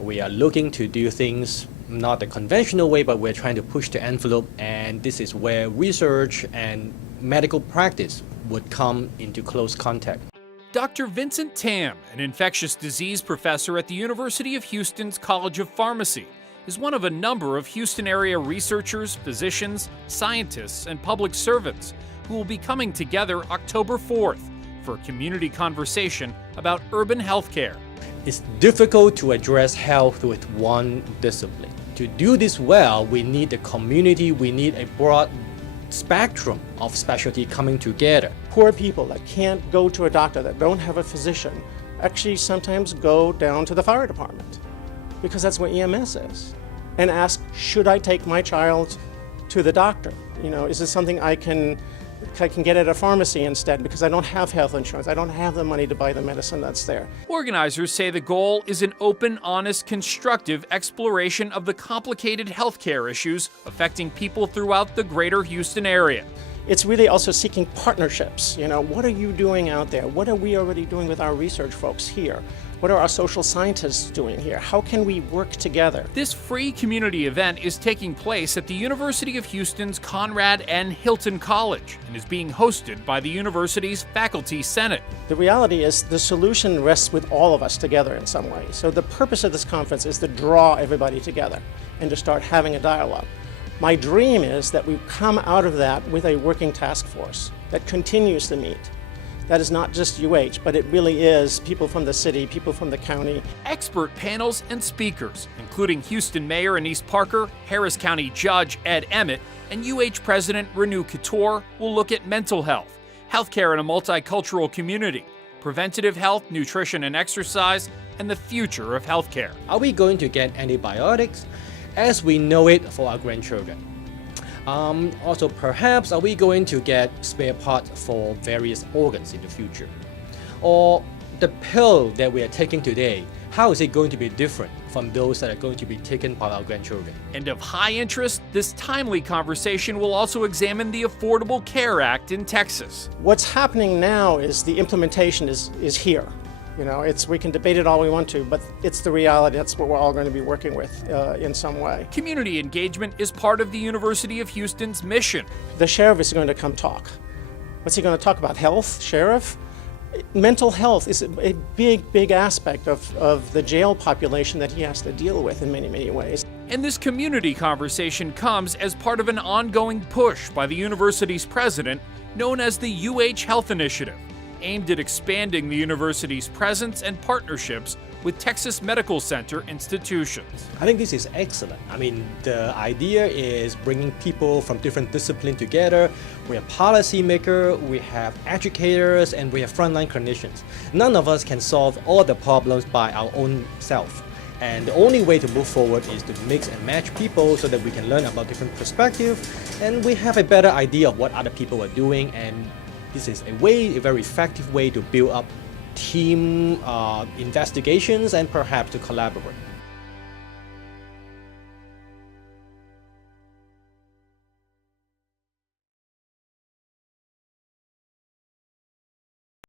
We are looking to do things not the conventional way, but we're trying to push the envelope, and this is where research and medical practice would come into close contact. Dr. Vincent Tam, an infectious disease professor at the University of Houston's College of Pharmacy, is one of a number of Houston area researchers, physicians, scientists, and public servants who will be coming together October 4th for a community conversation about urban healthcare. It's difficult to address health with one discipline. To do this well, we need the community, we need a broad spectrum of specialty coming together. Poor people that can't go to a doctor, that don't have a physician, actually sometimes go down to the fire department, because that's what EMS is, and ask, should I take my child to the doctor? Is this something I can get at a pharmacy instead, because I don't have health insurance. I don't have the money to buy the medicine that's there. Organizers say the goal is an open, honest, constructive exploration of the complicated healthcare issues affecting people throughout the greater Houston area. It's really also seeking partnerships. What are you doing out there? What are we already doing with our research folks here? What are our social scientists doing here? How can we work together? This free community event is taking place at the University of Houston's Conrad N. Hilton College and is being hosted by the university's Faculty Senate. The reality is the solution rests with all of us together in some way. So the purpose of this conference is to draw everybody together and to start having a dialogue. My dream is that we come out of that with a working task force that continues to meet. That is not just UH, but it really is people from the city, people from the county. Expert panels and speakers, including Houston Mayor Annise Parker, Harris County Judge Ed Emmet, and UH President Renu Khator, will look at mental health, healthcare in a multicultural community, preventative health, nutrition and exercise, and the future of healthcare. Are we going to get antibiotics as we know it for our grandchildren? Also, perhaps, are we going to get spare parts for various organs in the future? Or the pill that we are taking today, how is it going to be different from those that are going to be taken by our grandchildren? And of high interest, this timely conversation will also examine the Affordable Care Act in Texas. What's happening now is the implementation is here. We can debate it all we want to, but it's the reality. That's what we're all going to be working with in some way. Community engagement is part of the University of Houston's mission. The sheriff is going to come talk. What's he going to talk about? Health, sheriff? Mental health is a big aspect of the jail population that he has to deal with in many, many ways. And this community conversation comes as part of an ongoing push by the university's president, known as the UH Health Initiative, aimed at expanding the university's presence and partnerships with Texas Medical Center institutions. I think this is excellent. The idea is bringing people from different disciplines together. We have policymakers, we have educators, and we have frontline clinicians. None of us can solve all the problems by our own self. And the only way to move forward is to mix and match people so that we can learn about different perspectives and we have a better idea of what other people are doing, and this is a very effective way to build up team investigations and perhaps to collaborate.